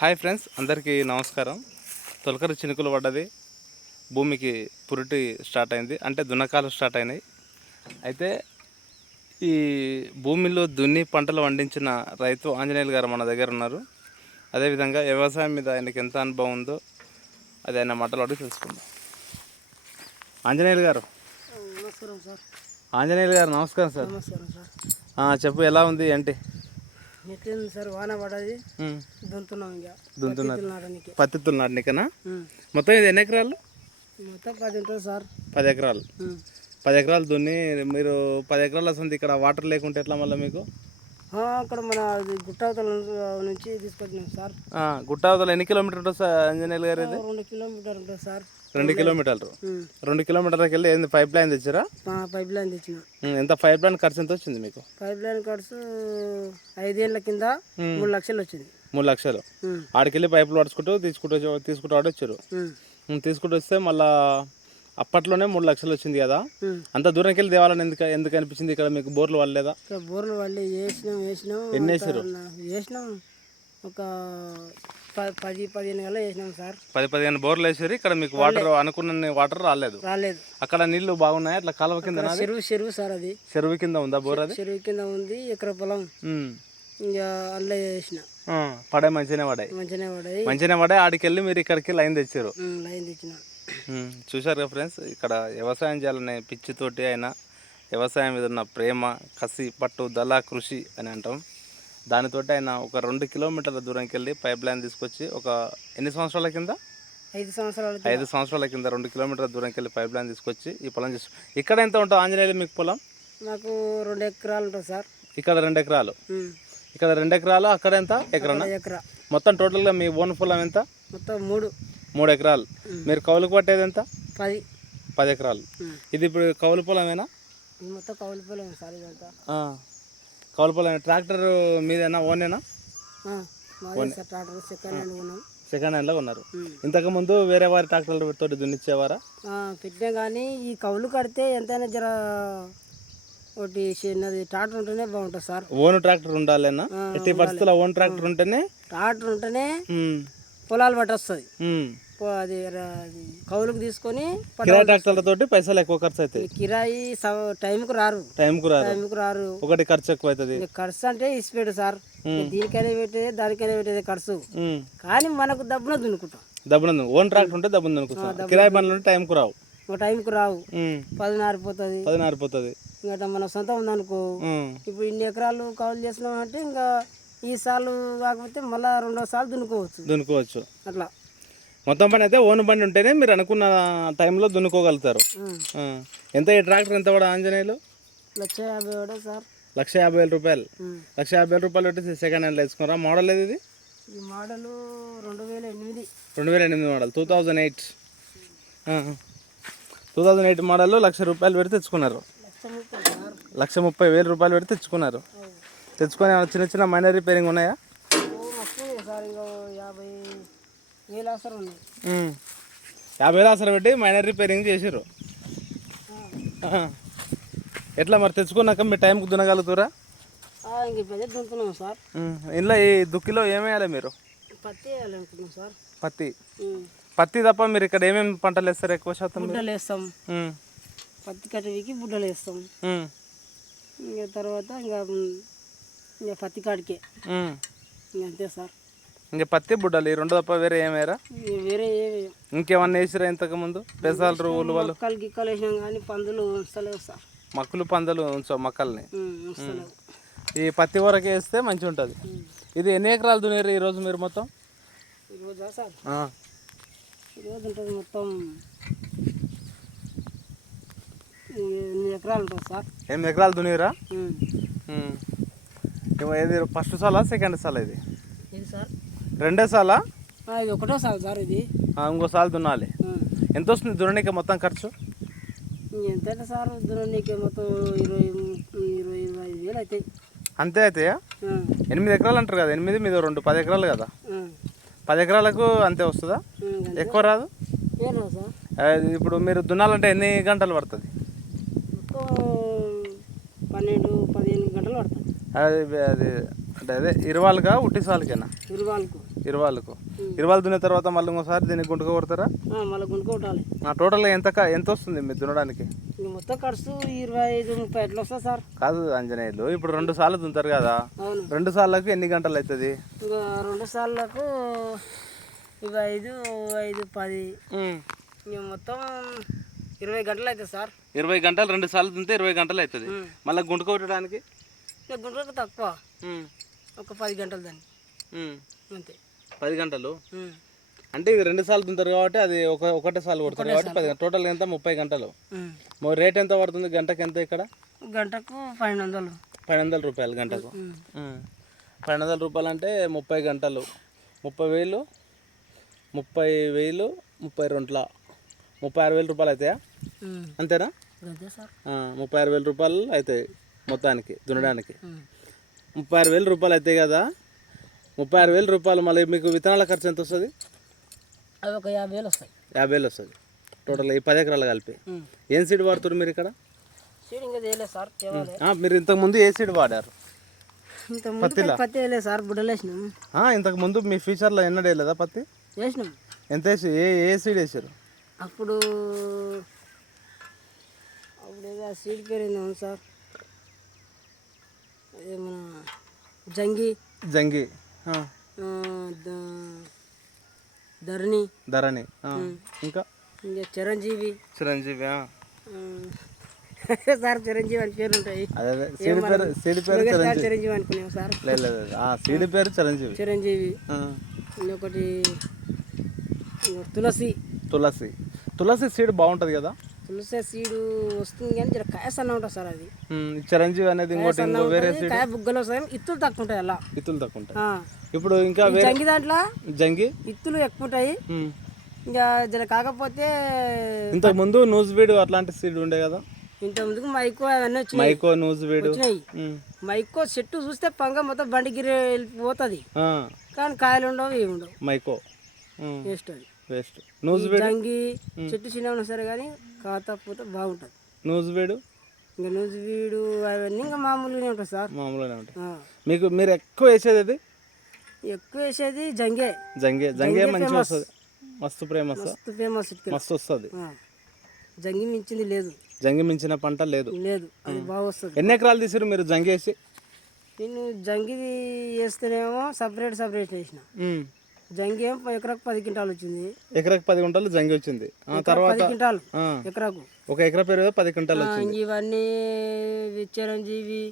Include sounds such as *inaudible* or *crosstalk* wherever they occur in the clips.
Hi friends అందరికీ నమస్కారం. తొలకరి చినుకులు పడ్డది. భూమికి పురిటి స్టార్ట్ అయింది. అంటే దున్నకాలు స్టార్ట్ అయినాయి. అయితే ఈ భూమిలో దున్ని పంటలు పండించిన రైతు ఆంజనేయులు గారు మన దగ్గర ఉన్నారు. అదేవిధంగా వ్యవసాయం మీద ఆయనకి ఎంత అనుభవం ఉందో అది ఆయన మాటలు అడిగి తెలుసుకుందాం. ఆంజనేయులు గారు. నమస్కారం సార్. ఆంజనేయులు గారు నమస్కారం సార్. చెప్పు ఎలా ఉంది ఏంటి? ఎట్లుంది సార్ వాన పడది. ఉమ్, దున్నుతున్నాం ఇంకా. నాడనికి పత్తిత్తులు నాటినికనా? మొత్తం ఇది ఎన్ని ఎకరాలు? మొత్తం పది ఉంటుంది సార్. పది ఎకరాలు. పది ఎకరాలు దున్ని మీరు పది ఎకరాలు వస్తుంది ఇక్కడ వాటర్ లేకుంటే ఎట్లా మళ్ళీ మీకు? అక్కడ మన గుట్టవతల నుంచి తీసుకొచ్చినాం సార్. గుట్టావతల ఎన్ని కిలోమీటర్ ఉంటుంది సార్ అంజనేయులు గారు రెండు కిలోమీటర్ ఉంటుంది సార్. రెండు కిలోమీటర్లు. ఉమ్. రెండు కిలోమీటర్లకి వెళ్ళి ఏంది పైప్ లైన్ తెచ్చారా? పైప్ లైన్ తెచ్చిన. ఎంత పైప్ లైన్ ఖర్చు ఎంత వచ్చింది మీకు? పైప్ లైన్ ఖర్చు ఐదేళ్ళ కింద మూడు లక్షలు వచ్చింది. మూడు లక్షలు. ఉమ్. ఆడికెళ్ళి పైపులు పడుచుకుంటూ తీసుకుంటూ తీసుకుంటూ. ఉమ్, తీసుకుంటూ వస్తే మళ్ళా అప్పట్లోనే మూడు లక్షలు వచ్చింది కదా. అంత దూరంకి వెళ్ళి దేవాలని ఎందుకు ఎందుకు అనిపించింది? ఇక్కడ మీకు బోర్లు వాళ్ళేదా బోర్లు వాళ్ళు వేసినాం వేసినాం. ఎన్ని? నా- వేసినాం. ఒక పది పదిహేను గల వేసినాం సార్. పది పదిహేను బోర్లు వేసారు ఇక్కడ మీకు వాటర్ అనుకున్న వాటర్ రాలేదు. రాలేదు. అక్కడ నీళ్ళు బాగున్నాయి? అట్లా కాలువ కింద చెరువు చెరువు సార్ అది. చెరువు కింద ఉందా బోర్ అది? చెరువు కింద ఉంది ఎకర పొలం. ఇంకా అందులో వేసిన. పడే మంచిగానే పడాయి. మంచిగానే పడాయి. మంచిగానే పడాయి. ఆడికెళ్ళి మీరు ఇక్కడికి లైన్ తెచ్చారు లైన్ తెచ్చిన. చూశారు కదా ఫ్రెండ్స్ ఇక్కడ వ్యవసాయం చేయాలనే పిచ్చితోటి అయినా వ్యవసాయం మీద ఉన్న ప్రేమ కసి పట్టు దళ కృషి అని అంటాం. దానితోటి ఆయన ఒక రెండు కిలోమీటర్ల దూరంకి వెళ్ళి పైప్ లైన్ తీసుకొచ్చి ఒక ఎన్ని సంవత్సరాల కింద? ఐదు సంవత్సరాలు ఐదు సంవత్సరాల కింద రెండు కిలోమీటర్ల దూరంకి వెళ్ళి పైప్ లైన్ తీసుకొచ్చి ఈ పొలం చేసి ఇక్కడ ఎంత ఉంటుంది ఆంజనేయులు మీకు పొలం? నాకు రెండు ఎకరాలు ఉంటుంది సార్. ఇక్కడ రెండు ఎకరాలు. ఇక్కడ రెండు ఎకరాలు అక్కడ ఎంత? ఒక ఎకరా. మొత్తం టోటల్గా మీ ఓన్ పొలం ఎంత? మొత్తం మూడు. మూడు ఎకరాలు. మీరు కౌలుకు పట్టేది ఎంత? పది. పది ఎకరాలు. ఇది ఇప్పుడు కౌలు పొలమేనా? మొత్తం కౌలు పొలం సార్ ఇదంతా. కౌలు పొలం ట్రాక్టర్ మీదేనా? ఓనేనా. మాదే ట్రాక్టర్. సెకండ్ హ్యాండ్ కొన్నాం. సెకండ్ హ్యాండ్లో ఉన్నారు ఉమ్. ఇంతకుముందు వేరే వారి ట్రాక్టర్లు తోటి దున్నిచ్చేవారా? పెట్టినా కానీ ఈ కౌలు కడితే ఎంతైనా జర ఒకటి చిన్నది ట్రాక్టర్ ఉంటేనే బాగుంటుంది సార్. Own tractor ఉండాలేనా? ఎట్టి పరిస్థితుల్లో ఓన్ ట్రాక్టర్ ఉంటేనే ట్రాక్టర్ ఉంటేనే పొలాలు పట్టొస్తుంది. అది కౌలుకు తీసుకొని కిరాయి ట్రాక్టర్ల తోటి పైసలు ఎక్కువ ఖర్చు అవుతాయి. కిరాయి టైంకు రారు. టైంకు రారు. టైంకు రారు. ఒకటి ఖర్చు ఎక్కువ అవుతుంది. ఖర్చు అంటే ఇసిపెడు సార్. దీనికైనా పెట్టేది దానికైనా పెట్టేది ఖర్చు. కానీ మనకు దబ్బున దున్నుకుంటాం. దబ్బున ఓన్ ట్రాక్టర్ ఉంటే దబ్బున అనుకుంటా కిరాయి బండ్లు ఉంటే టైంకు రావు. ఒక టైంకు రావు. పది నారిపోతుంది పది నారిపోతుంది ఇంకా మన సొంతం ఉందనుకో. ఇప్పుడు ఇన్ని ఎకరాలు కౌలు చేసినాం అంటే ఇంకా ఈ సార్లు కాకపోతే మళ్ళా రెండో సార్లు దున్నుకోవచ్చు. దున్నుకోవచ్చు. అట్లా. మొత్తం పని అయితే ఓన్ బండి ఉంటేనే మీరు అనుకున్న టైంలో దున్నుకోగలుగుతారు. ఎంత ఈ ట్రాక్టర్ ఎంత కూడా ఆంజనేయులు? లక్ష యాభై కూడా సార్. లక్ష యాభై వేల రూపాయలు. లక్ష యాభై వేల రూపాయలు పెట్టి సెకండ్ హ్యాండ్లో వేసుకున్నారా? మోడల్ ఏది ఇది? ఈ మోడలు రెండు వేల ఎనిమిది. రెండు వేల ఎనిమిది model. Two thousand eight. Two thousand eight model lakh రూపాయలు పెట్టి తెచ్చుకున్నారు. లక్ష ముప్పై వేల రూపాయలు పెట్టి తెచ్చుకున్నారు. తెచ్చుకొని చిన్న చిన్న మైనర్ రిపేరింగ్ ఉన్నాయా ఓ మస్తు ఉంది సార్ ఇంకా యాభై వేలు అవసరం. యాభై వేలు అసలు పెట్టి మైనర్ రిపేరింగ్ చేసారు ఎట్లా మరి తెచ్చుకున్నాక మీ టైంకి దున్నగలుగుతారా? దున్నుతున్నాం సార్. ఇంట్లో ఈ దుక్కిలో ఏమేయాలి మీరు? పత్తి వేయాలనుకున్నాం సార్. పత్తి. పత్తి తప్ప మీరు ఇక్కడ ఏమేమి పంటలు వేస్తారు ఎక్కువ శాతం? బుడ్డలు వేస్తాం. పత్తి కట్టవికి బుడ్డలు వేస్తాం. ఇంకా తర్వాత ఇంకా పత్తి కాడికే. అంతే సార్. ఇంకా పత్తి బుడ్డలు ఈ రెండు తప్ప వేరే ఏమేరా వేరే ఇంకేమన్నా వేసిరా ఇంతకు ముందు? పెసాలు ఉలువలు మొక్కలు గిక్కలు వేసినాం కానీ పందులు ఉంచలేవు సార్. మక్కులు పందలు ఉంచో మొక్కల్ని? ఉంచలేవు ఈ పత్తి వరకు వేస్తే మంచిగా ఉంటుంది. ఇది ఎన్ని ఎకరాలు దున్నారు ఈరోజు మీరు మొత్తం? ఈరోజా సార్? ఆ. ఈరోజు ఉంటుంది మొత్తం ఎనిమిది ఎకరాలు ఉంటుంది సార్. ఎనిమిది ఎకరాలు. ఇది ఫస్ట్ సాలా సెకండ్ సాలా ఇది? రెండే సాలా? ఆ, ఇది ఒకటో సార్ సార్ ఇది. ఆ, ఇంకో సాల్ దున్నాలి. ఎంత వస్తుంది దున్నడానికి మొత్తం ఖర్చు? ఎంతైతే సార్ నీకు మొత్తం ఇరవై ఇరవై ఇరవై ఐదు వేలు అవుతాయి అంతే అయితే ఆ, ఎనిమిది ఎకరాలు అంటారు కదా ఎనిమిది మీద రెండు పది ఎకరాలు కదా. పది ఎకరాలకు అంతే వస్తుందా. ఎక్కువ రాదు? సార్. ఇప్పుడు మీరు దున్నాలంటే ఎన్ని గంటలు పడుతుంది? పన్నెండు పదిహేను గంటలు పడుతుంది. అది అది అంటే అదే ఇరవాలుగా ఉట్టి సాలుకేనా ఇరువాళ్ళకు. ఇరవాలు దున్న తర్వాత మళ్ళీ ఇంకోసారి దీన్ని గుంటుక కొడతారా? మళ్ళీ గుండుకోటాలి ఆ, టోటల్గా ఎంత ఎంత వస్తుంది మీరు దున్నడానికి? ఇంక మొత్తం ఖర్చు ఇరవై ఐదు ముప్పై ఎట్లా వస్తుంది సార్. కాదు ఆంజనేయులు ఇప్పుడు రెండు సార్లు దున్నుతారు కదా. రెండు సార్లకు ఎన్ని గంటలు అవుతుంది ఇంకా రెండు సార్లకు ఇవి ఐదు ఐదు పది. ఇంక మొత్తం ఇరవై గంటలు అవుతుంది సార్. ఇరవై గంటలు రెండు సార్లు దున్నితే ఇరవై గంటలు అవుతుంది మళ్ళీ గుంటుక కొట్టడానికి? ఇంకా గుండ్రకు తక్కువ ఒక పది గంటలు దాన్ని. అంతే. పది గంటలు. అంటే ఇది రెండు సార్లు దున్నుతారు కాబట్టి అది ఒక ఒకటే సార్లు కొడతారు కాబట్టి పది టోటల్ ఎంత? ముప్పై గంటలు. రేట్ ఎంత పడుతుంది? గంటకి ఎంత ఇక్కడ? గంటకు పన్నెండు వందలు. పన్నెండు వందల రూపాయలు గంటకు. పన్నెండు వందల రూపాయలు అంటే ముప్పై గంటలు. ముప్పై వేలు ముప్పై వేలు ముప్పై రెండుల. ముప్పై ఆరు వేల రూపాయలు అవుతాయా. అంతేనా? ముప్పై ఆరు వేల రూపాయలు అవుతాయి మొత్తానికి దున్నడానికి. ముప్పై ఆరు వేల రూపాయలు అవుతాయి కదా? ముప్పై ఆరు వేల రూపాయలు మళ్ళీ మీకు విత్తనాల ఖర్చు ఎంత వస్తుంది? అవి ఒక యాభై వేలు వస్తాయి. యాభై వేలు వస్తుంది. టోటల్ ఈ పది ఎకరాలు కలిపి. ఏం సీడ్ వాడుతున్నారు మీరు ఇక్కడ? సీడ్ ఇంకా చేయలేదు సార్ మీరు ఇంతకు ముందు ఏ సీడ్ వాడారు? పత్తి వేయలేదు సార్ బుడ్డలు వేసినాం. ఆ, ఇంతకు ముందు మీ ఫ్యూచర్లో ఎన్నడూ వేయలేదా పత్తి? వేసినాం. ఎంత వేసి ఏ ఏ సీడ్ వేసారు? అప్పుడు అప్పుడు ఏదో సీడ్ పేరు సార్. మన జంగి? జంగి. ధరణి. ధరణి. ఇంకా? ఇంకా చిరంజీవి. చిరంజీవి *laughs* సార్ చిరంజీవి అని పేరు ఉంటాయి అదే. సీడ్ పేరు సీడ్ పేరు చిరంజీవి. అనుకున్నాం సార్. లేదు. ఆ సీడ్ పేరు చిరంజీవి. చిరంజీవి. ఇంకొకటి తులసి. తులసి. తులసి సీడ్ బాగుంటుంది కదా? తులసి సీడు వస్తుంది కానీ జర కాయ సన్న ఉంటుంది సార్ అది. చిరంజీవి అనేది ఇంకోటి ఇంకో వేరే కాయ బుగ్గలు వస్తాయి ఇత్తులు తక్కువ ఉంటాయి అలా. ఇతులు తక్కువ ఉంటాయి. ఇప్పుడు ఇంకా జంగి దాంట్లో జంగి? ఇత్తులు ఎక్కువ ఉంటాయి. ఇంకా జర కాకపోతే ఇంతకు ముందు నూజ్ వీడు అట్లాంటి సీడ్ ఉండే కదా? ఇంత ముందుకు మైకో అవన్నీ వచ్చినాయి. మైకో నూజ్ వీడు. మైకో చెట్టు చూస్తే పంగ మొత్తం బండి గిరి వెళ్ళిపోతుంది. కానీ కాయలు ఉండవు ఏమి ఉండవు మైకో వేస్ట్ అది. వేస్ట్ నూజ్ ఈ జంగి చెట్టు చిన్న ఉన్నా సరే కానీ కాత పూత బాగుంటుంది. నూజ్ వీడు? ఇంకా నూజు వీడు అవన్నీ ఇంకా మామూలుగానే ఉంటుంది సార్. మామూలుగానే ఉంటాయి. మీకు మీరు ఎక్కువ వేసేది అది ఎక్కువ వేసేది జంగే. జంగే. జంగే మంచిగా వస్తుంది. మస్తు ప్రేమ వస్తుంది మస్తు ఫేమస్ మస్తు వస్తుంది. జంగి మించింది లేదు. జంగి మించిన పంట లేదు. లేదు. అది బాగా వస్తుంది. ఎన్ని ఎకరాలు తీసారు మీరు జంగి వేసి నేను జంగిది వేస్తేనేమో సపరేట్ సపరేట్ వేసిన. జంగి ఎకరాకు పది క్వింటాలు వచ్చింది. ఎకరాకి పది గుంటలు జంగి వచ్చింది. తర్వాత క్వింటాలు ఎకరాకు. ఒక ఎకరా పేరు పది క్వింటాలు వచ్చింది. ఇవన్నీ ఇవి చిరంజీవి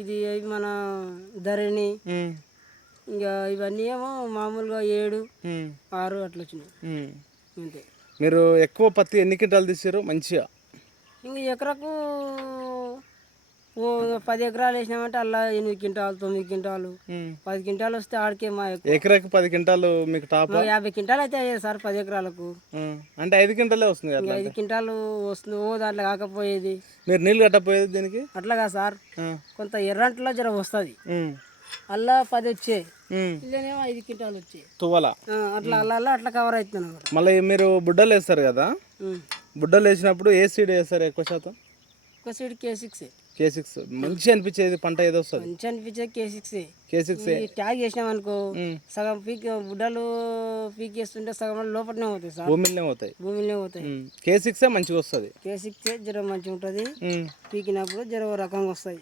ఇది మన ధరణి ఇంకా ఇవన్నీ ఏమో మామూలుగా ఏడు ఆరు అట్లా వచ్చినాయి. అంతే. మీరు ఎక్కువ పత్తి ఎన్ని క్వింటాలు తీసారు? మంచిగా. ఇంకా ఎకరాకు పది ఎకరాలు వేసినామంటే అలా ఎనిమిది క్వింటాలు తొమ్మిది క్వింటాలు. పది క్వింటాలు వస్తే ఆడికే మా ఎకరాకి పది క్వింటాలు మీకు టాప్? యాభై క్వింటాలు అయితే అయ్యాయి సార్ పది ఎకరాలకు. అంటే ఐదు క్వింటాలే వస్తుంది ఐదు క్వింటాలు వస్తుంది. ఓ దాంట్లో కాకపోయేది. మీరు నీళ్ళు కట్టపోయేది దీనికి? అట్లాగా సార్. కొంత ఎర్రంట్లో జర వస్తుంది. అల్లా పది వచ్చాయి. ఇల్లేనేమో ఐదు క్వింటాలు వచ్చాయి తువ్వల? అట్లా అల్లా అల్లా అట్లా కవర్ అవుతుంది అనమాట మళ్ళీ మీరు బుడ్డలు వేస్తారు కదా? బుడ్డలు వేసినప్పుడు ఏ సీడ్ వేస్తారు ఎక్కువ శాతం? ఒక seed K six K six మంచి అనిపించేది పంట ఏదో వస్తుంది. మంచి అనిపించేది K six K six tag చేసినాం అనుకో సగం పీక్ బుడ్డలు పీక్ చేస్తుంటే సగం లోపలనే పోతాయి సార్. భూమిలోనే పోతాయి. భూమిలోనే పోతాయి. కే సిక్సే మంచిగా వస్తుంది. కే సిక్స్ జర మంచిగా ఉంటుంది. పీకినప్పుడు ఓ రకంగా వస్తాయి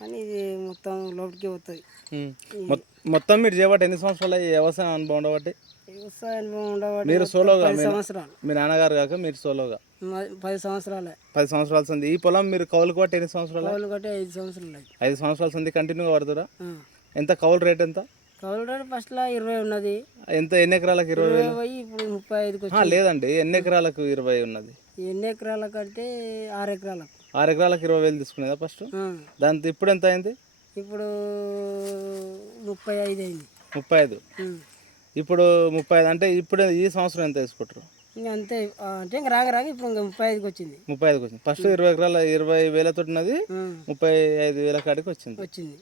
కానీ ఇది మొత్తం లోపలికి. మొ- మొత్తం మీరు చేయబట్టి ఎన్ని సంవత్సరాలు వ్యవసాయ అనుభవం ఉండబట్టి? మీరు సోలోగా సంవత్సరాలు. మీ నాన్నగారు కాక మీరు సోలోగా? పది సంవత్సరాలే. పది సంవత్సరాలు ఉంది ఈ పొలం మీరు కౌలుకు పట్టి ఎన్ని సంవత్సరాలు? కౌలు కట్టే ఐదు సంవత్సరాలు ఐదు సంవత్సరాలు ఉంది కంటిన్యూగా పడుతురా ఎంత కౌలు రేట్ ఎంత? కౌలు రేటు ఫస్ట్లో ఇరవై ఉన్నది. ఎంత ఎన్ని ఎకరాలకు ఇరవై ఇప్పుడు ముప్పై ఐదుకి లేదండి. ఎన్ని ఎకరాలకు ఇరవై ఉన్నది? ఎన్ని ఎకరాలకు కడితే ఆరు ఎకరాలకు. ఆరు ఎకరాలకు ఇరవై వేలు తీసుకునేదా ఫస్ట్. దాంతో ఇప్పుడు ఎంత అయింది? ఇప్పుడు ముప్పై ఐదు అయింది. ముప్పై ఐదు. ఇప్పుడు ముప్పై ఐదు అంటే ఇప్పుడు ఈ సంవత్సరం ఎంత తీసుకుంటారు ఇంకా అంతే అంటే ఇంకా రాగా రాగా ఇప్పుడు ఇంకా ముప్పై ఐదుకి వచ్చింది. ముప్పై ఐదుకి వచ్చింది. ఫస్ట్ ఇరవై ఎకరాల ఇరవై వేలతో ఉన్నది. ముప్పై ఐదు వేల కాడికి వచ్చింది. వచ్చింది.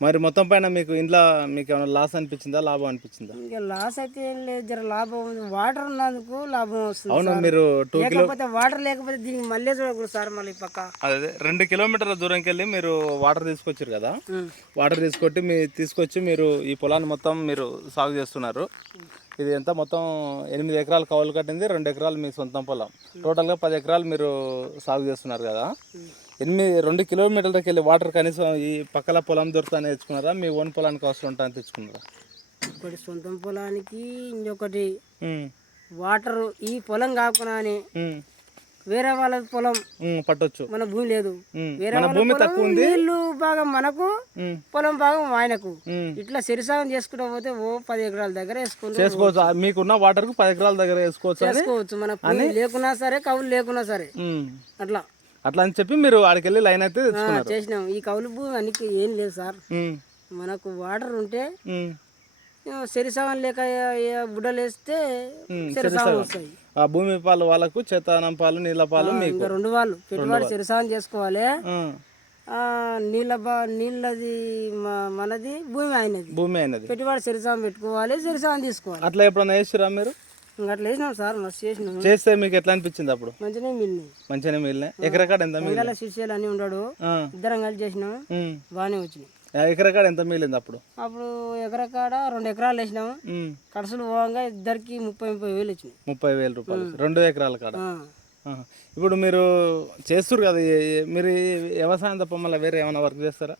మరి మొత్తం పైన మీకు ఇంట్లో మీకు ఏమైనా లాస్ అనిపించిందా లాభం అనిపించిందా? ఇంకా లాస్ అయితే ఏం లేదు జర లాభం ఉంది. వాటర్ ఉన్నందుకు లాభం వస్తుంది అవును సార్. మీరు టూ కిలో లేకపోతే వాటర్ లేకపోతే దీనికి మళ్ళీ చూడకూడదు సార్ మళ్ళీ ఈ పక్క. అదే రెండు కిలోమీటర్ల దూరంకి వెళ్ళి మీరు వాటర్ తీసుకొచ్చారు కదా. వాటర్ తీసుకొట్టి మీ తీసుకొచ్చి మీరు ఈ పొలాన్ని మొత్తం మీరు సాగు చేస్తున్నారు. ఇది ఎంత? మొత్తం ఎనిమిది ఎకరాలు కౌలు కట్టింది రెండు ఎకరాలు మీ సొంతం పొలం. టోటల్గా పది ఎకరాలు మీరు సాగు చేస్తున్నారు కదా? ఎనిమిది రెండు కిలోమీటర్లకి వెళ్ళి వాటర్ కనీసం ఈ పక్కల పొలం దొరుకుతానే తెచ్చుకున్నారా? మీ ఓన్ పొలానికి అవసరం ఉంటాయని తెచ్చుకున్నారా? ఒకటి సొంతం పొలానికి ఇంకొకటి వాటర్ ఈ పొలం కాకుండా అని ఉమ్, వేరే వాళ్ళ పొలం పట్టొచ్చు. మన భూమి లేదు. వేరే భూమి తక్కువ ఉంది. నీళ్ళు భాగం మనకు పొలం భాగం ఆయనకు. ఇట్లా సిరిసాగం చేసుకుంటూ పోతే ఓ పది ఎకరాల దగ్గర వేసుకుంటూ చేసుకోవచ్చు. మీకున్న వాటర్కు పది ఎకరాల దగ్గర వేసుకోవచ్చు అని చేసుకోవచ్చు. మన లేకున్నా సరే కవులు లేకున్నా సరే. అట్లా. అట్లా అని చెప్పి మీరు ఆడికి వెళ్ళి లైన్ అయితే తెచ్చుకున్నారు. చేసినాం. ఈ కవులు భూమి అనికి ఏం లేదు సార్. మనకు వాటర్ ఉంటే సెరిసాగం లేక బుడ్డలు వేస్తే వస్తాయి. ఆ భూమి పాలు వాళ్ళకు చెత్తనం పాలు నీళ్ళ పాలు మీకు. రెండు వాళ్ళు పెట్టుబడి సెరిసాగం చేసుకోవాలి. నీళ్ళ బా నీళ్ళది మనది భూమి ఆయనది భూమి అయినది. పెట్టుబడి సెరిసాగం పెట్టుకోవాలి సెరిసాగం తీసుకోవాలి. అట్లా ఎప్పుడన్నా వేసిరా మీరు? అట్లా వేసినాం సార్ మస్తు చేసినాం. చేస్తే మీకు ఎట్లా అనిపించింది అప్పుడు? మంచిగా మిగిలినాయి. మంచిగానే మిగిలిన ఎకరకాడ ఎంత మిగిలిన శిష్యులు అని ఉన్నాడు ఇద్దరం కలిసి చేసినాం. బాగానే వచ్చినాయి. ఎకరకాడ ఎంత మిగిలింది అప్పుడు? అప్పుడు ఎకరకాడ రెండు ఎకరాలు వేసినాము ఉమ్, కడసలు పోగా ఇద్దరికి ముప్పై ముప్పై వేలు వచ్చినాయి. ముప్పై వేల రూపాయలు. రెండు ఎకరాల కాడ. ఇప్పుడు మీరు చేస్తారు కదా మీరు వ్యవసాయం తప్ప మళ్ళీ వేరే ఏమైనా వర్క్ చేస్తారా?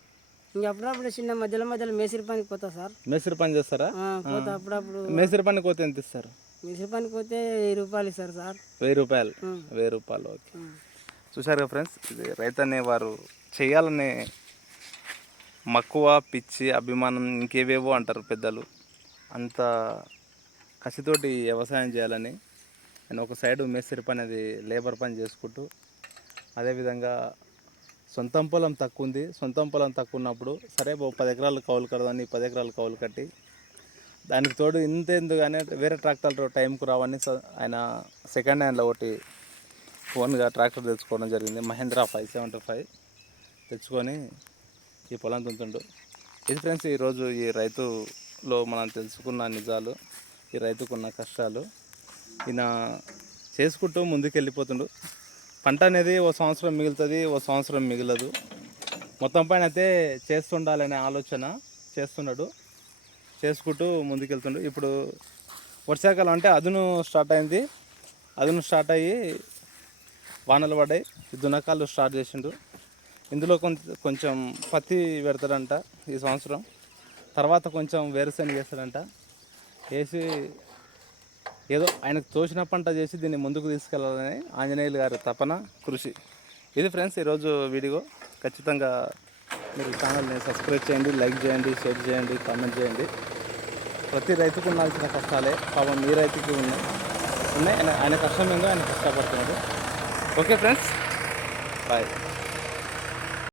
ఇంకా అప్పుడప్పుడు చిన్న మధ్యలో మధ్యలో మేసిరి పనికి పోతా సార్. మేస్త్రి పని చేస్తారా? పోతా అప్పుడప్పుడు. మేస్త్రి పని పోతే ఎంత ఇస్తారు? మేసిరి పనికి పోతే వెయ్యి రూపాయలు ఇస్తారు సార్. వెయ్యి రూపాయలు. వెయ్యి రూపాయలు ఓకే. చూశారు కదా ఫ్రెండ్స్ ఇది రైతు అనేవారు చేయాలనే మక్కువ పిచ్చి అభిమానం ఇంకేవేవో అంటారు పెద్దలు. అంత కసితోటి వ్యవసాయం చేయాలని నేను ఒక సైడు మేస్త్రి పని అది లేబర్ పని చేసుకుంటూ అదేవిధంగా సొంతం పొలం తక్కువ ఉంది. సొంతం పొలం తక్కువ ఉన్నప్పుడు సరే పది ఎకరాలు కౌలు కడదాన్ని పది ఎకరాలు కౌలు కట్టి దానికి తోడు ఇంత ఎందుకనే వేరే ట్రాక్టర్లు టైంకు రావని స- ఆయన సెకండ్ హ్యాండ్లో ఒకటి ఓన్గా ట్రాక్టర్ తెచ్చుకోవడం జరిగింది. మహేంద్ర ఫైవ్ సెవెంటీ ఫైవ్ తెచ్చుకొని ఈ పొలం తుంటుండు ఇది ఫ్రెండ్స్ ఈరోజు ఈ రైతులో మనం తెలుసుకున్న నిజాలు ఈ రైతుకున్న కష్టాలు. ఈయన చేసుకుంటూ ముందుకెళ్ళిపోతుండు. పంట అనేది ఓ సంవత్సరం మిగులుతుంది ఓ సంవత్సరం మిగలదు. మొత్తం పైన అయితే చేస్తుండాలనే ఆలోచన చేస్తున్నాడు. చేసుకుంటూ ముందుకెళ్తుండు. ఇప్పుడు వర్షాకాలం అంటే అదును స్టార్ట్ అయింది. అదును స్టార్ట్ అయ్యి వానలు పడ్డాయి. దునకాలు స్టార్ట్ చేసిండు. ఇందులో కొంత కొంచెం పత్తి పెడతాడంట ఈ సంవత్సరం. తర్వాత కొంచెం వేరుశనగ వేస్తాడంట. వేసి ఏదో ఆయనకు తోచిన పంట చేసి దీన్ని ముందుకు తీసుకెళ్ళాలని ఆంజనేయులు గారి తపన కృషి. ఇది ఫ్రెండ్స్ ఈరోజు వీడియో. ఖచ్చితంగా మీరు ఛానల్ని సబ్స్క్రైబ్ చేయండి లైక్ చేయండి షేర్ చేయండి కామెంట్ చేయండి. ప్రతి రైతుకు ఉండాల్సిన కష్టాలే. పాపం మీ రైతుకి ఉన్నాయి. ఉన్నాయి. ఆయన ఆయన కష్టం ఏందో ఆయన కష్టపడుతున్నాడు. Okay friends. బాయ్